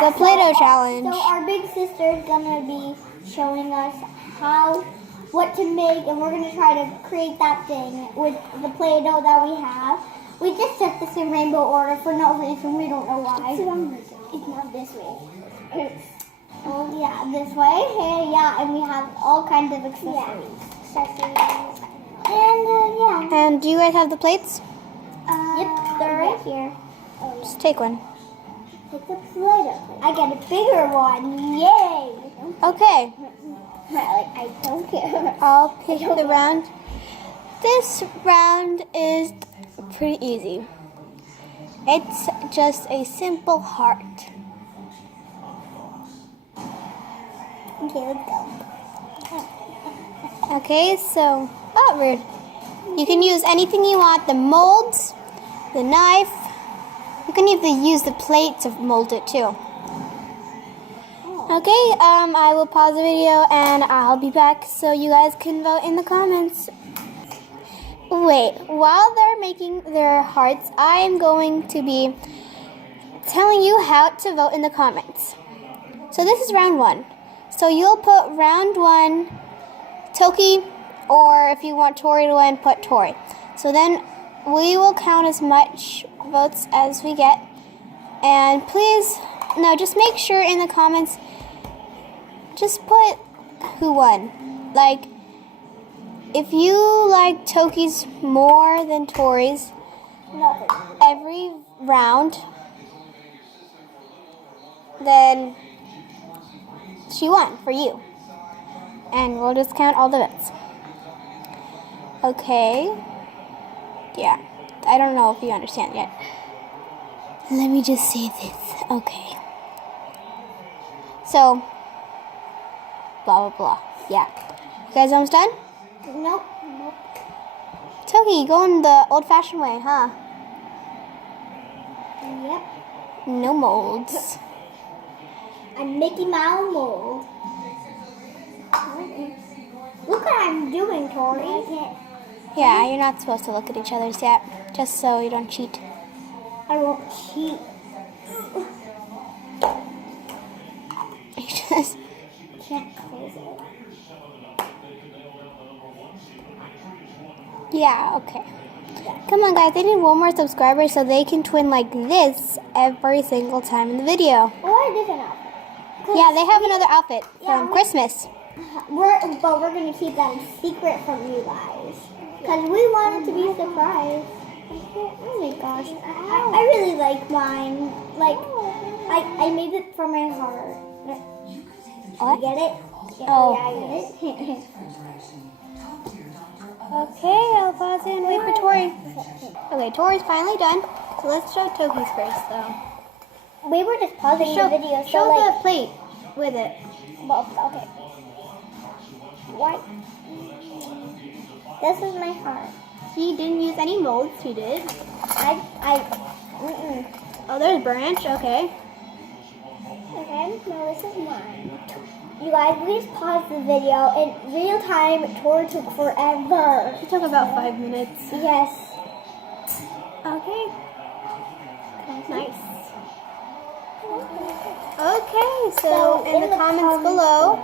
the Play-Doh challenge. So our big sister is gonna be showing us what to make, and we're gonna try to create that thing with the Play-Doh that we have. We just set this in rainbow order for no reason. We don't know why. It's not this way. Oh yeah, this way. Here, yeah, and we have all kinds of accessories. And yeah. And do you guys have the plates? Yep, they're right here. Just take one. Take the Play-Doh. I get a bigger one. Yay! Okay. I don't care. I'll pick the round. This round is pretty easy. It's just a simple heart. Okay, let's go. Okay, so, oh, weird. You can use anything you want, the molds, the knife. You can even use the plate to mold it too. Okay, I will pause the video and I'll be back so you guys can vote in the comments. Wait, while they're making their hearts, I am going to be telling you how to vote in the comments. So this is round 1. So you'll put round 1 Toki, or if you want Tori to win, put Tori. So then we will count as much votes as we get. And please, no, just make sure in the comments, just put who won. Like, if you like Toki's more than Tori's, every round, then she won for you. And we'll just count all the votes. Okay. Yeah. I don't know if you understand yet. Let me just say this. Okay. So, blah, blah, blah. Yeah. You guys almost done? Nope. Toki, you going the old-fashioned way, huh? Yep. No molds. I'm Mickey Mouse mold. Look what I'm doing, Tori. Yeah, you're not supposed to look at each other's yet, just so you don't cheat. I won't cheat. You just Can't close it. yeah, okay. Come on, guys. They need one more subscriber so they can twin like this every single time in the video. Or a different outfit. Yeah, they have another outfit from Christmas. But we're gonna keep that a secret from you guys, because we want it to be a surprise. Oh my gosh, I really like mine. Like I made it for my heart. What? You get it? Oh. Yeah, I get it. Okay, I'll pause it and wait for Tori. Okay, Tori's finally done. So let's show Toki's first, though. We were just pausing the video, so show like. the plate with it. Well, okay. What? This is my heart. He didn't use any molds. He did. Oh, there's Branch. Okay. Okay, no, this is mine. You guys, we just paused the video. In real time, Tori took forever. It took about 5 minutes. Yes. Okay. Nice. Okay, so in the comments below.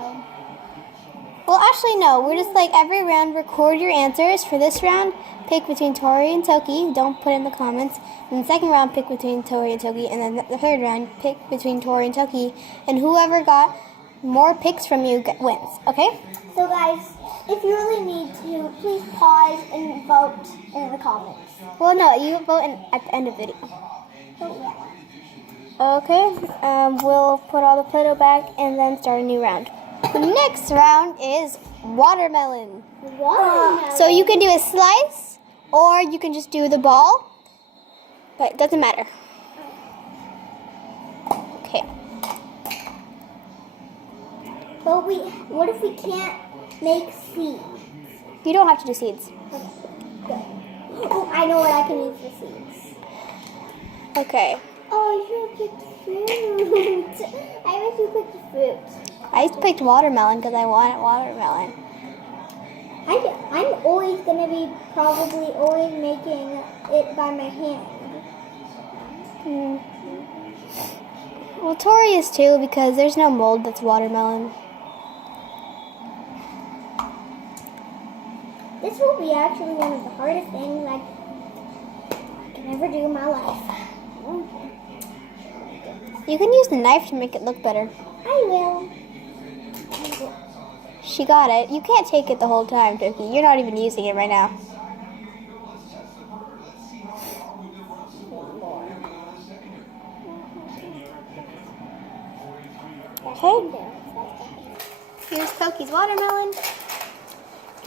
Well, actually, no. We're just like every round, record your answers. For this round, pick between Tori and Toki. Don't put in the comments. And the second round, pick between Tori and Toki. And then the third round, pick between Tori and Toki. And whoever got more picks from you wins. Okay? So, guys, if you really need to, please pause and vote in the comments. Well, no. You vote at the end of the video. So, yeah. Okay. We'll put all the Play-Doh back and then start a new round. The next round is watermelon. Watermelon. So you can do a slice or you can just do the ball, but it doesn't matter. Okay. But what if we can't make seeds? You don't have to do seeds. Oh, I know what I can use for seeds. Okay. Oh, you picked fruit. I wish you picked fruit. I picked watermelon because I wanted watermelon. I'm always going to be probably always making it by my hand. Well, Tori is too because there's no mold that's watermelon. This will be actually one of the hardest things I can ever do in my life. You can use the knife to make it look better. I will. She got it. You can't take it the whole time, Toki. You're not even using it right now. Okay. Here's Toki's watermelon.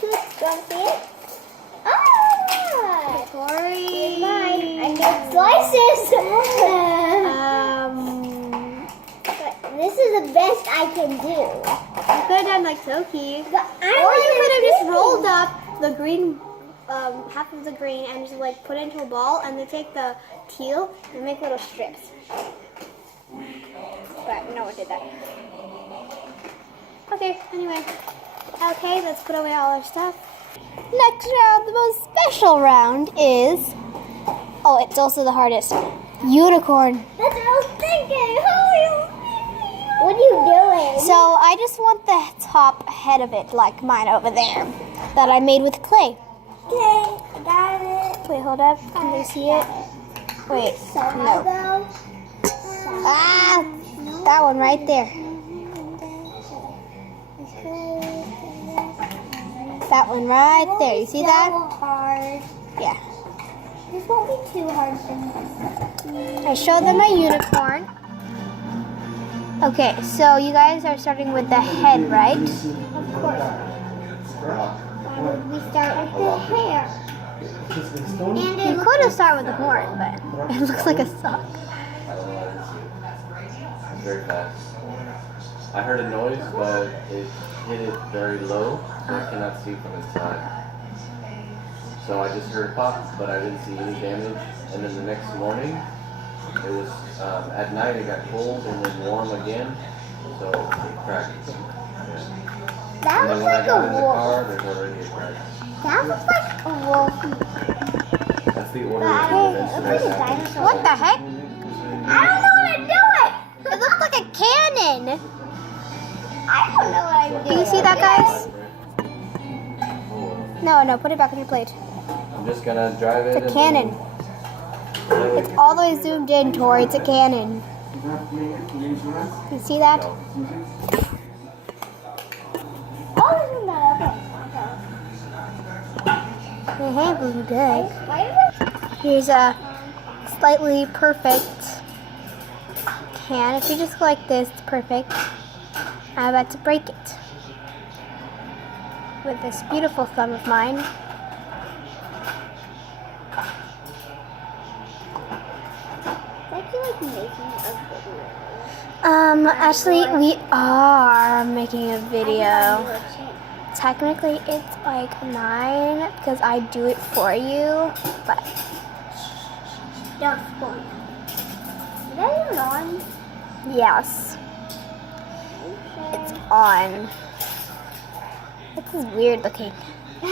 Good. Do you want to see it? Ah! Tori. Here's mine. I made slices. But this is the best I can do. You could have done like Toki. But Or you could have just rolled up the green, half of the green, and just like put it into a ball, and then take the teal and make little strips. But no one did that. Okay, anyway. Okay, let's put away all our stuff. Next round, the most special round is, oh, it's also the hardest, unicorn. That's what I was thinking. What are you doing? So I just want the top head of it, like mine over there, that I made with clay. Okay, I got it. Wait, hold up. Can they see it? Wait, no. Ah, that one right there. That one right there. You see that? Hard. Yeah. This won't be too hard for me. I showed them a unicorn. Okay, so you guys are starting with the head, right? Of course. Why would we start with the hair? And You could have started with the horn, but it looks like a sock. Very fast. I heard a noise, but it hit it very low, so I cannot see from inside. So I just heard a pop, but I didn't see any damage. And then the next morning, it was at night. It got cold and then warm again, so it cracked. Yeah. that And looks then when I like got a in the wolf. car, there's already a crack. That looks like a wolf. That's the order But of it events looks that like a happened. dinosaur. What the heck? I don't know what I'm doing. It looks like a cannon. I don't know what I'm doing. Do you see that, guys? Oh, No, put it back on your plate. I'm just gonna drive it. It's a cannon. It's all the way zoomed in, Tori. It's a cannon. You see that? Oh, isn't that okay? Hey, blue good. Why did Here's a slightly perfect can. If you just go like this, it's perfect. I'm about to break it with this beautiful thumb of mine. I feel like making a video. Actually, we are making a video. I Technically, it's like mine because I do it for you, but don't spoil. Is that even on? yes, it's on. This is weird looking. Is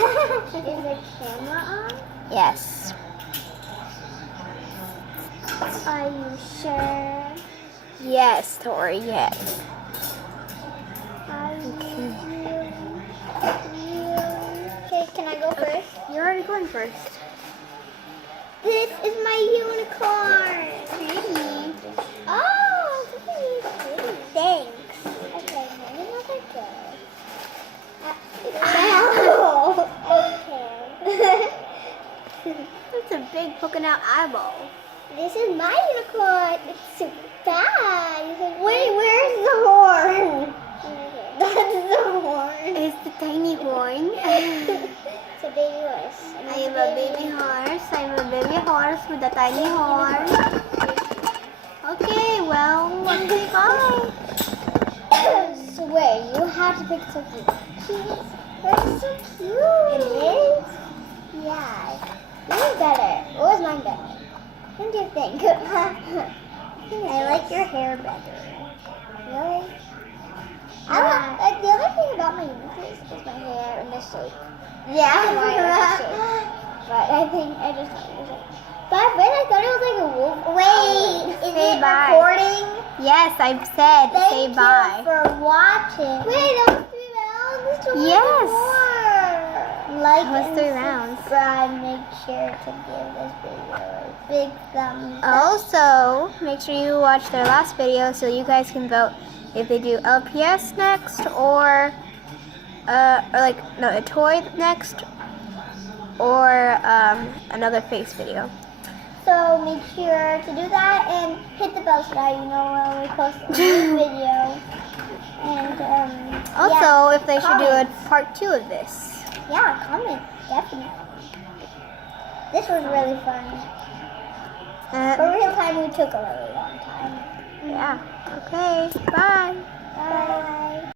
the camera on? Yes. Are you sure? Yes, Tori, yes. Are you really? Okay, can I go first? You're already going first. This is my unicorn. Pretty. Oh, pretty. Thanks. Okay, maybe not that good. Okay. That's a big poking out eyeball. This is my unicorn. It's super bad. Wait, where's the horn? That's the horn. It's the tiny horn. It's a baby horse. I am a baby horse. I'm a baby horse with a tiny horn. Okay, well, okay, bye. So wait, you have to pick something cute. That's so cute. It is? Yeah. Yours better. Or was mine better? What do you think? I like your hair better. Really? I like the other thing about my unicorn is my hair and the shape. Yeah, my shape. But I think I just like the shape. But when I thought it was like a wolf. Wait, is Say it bye. recording? Yes, I've said say Thank bye. you for watching. Wait, that was 3 rounds? There's still Yes. more. Like That was and 3 rounds. subscribe. Make sure to give this video a big thumbs up. Also, make sure you watch their last video so you guys can vote if they do LPS next or a toy next or another face video. So make sure to do that and hit the bell so that you know when we post a new video. And Also, if they should do a comments. part 2 of this. Yeah, comment definitely. This was really fun. For real time, we took a really long time. Yeah. Okay. Bye.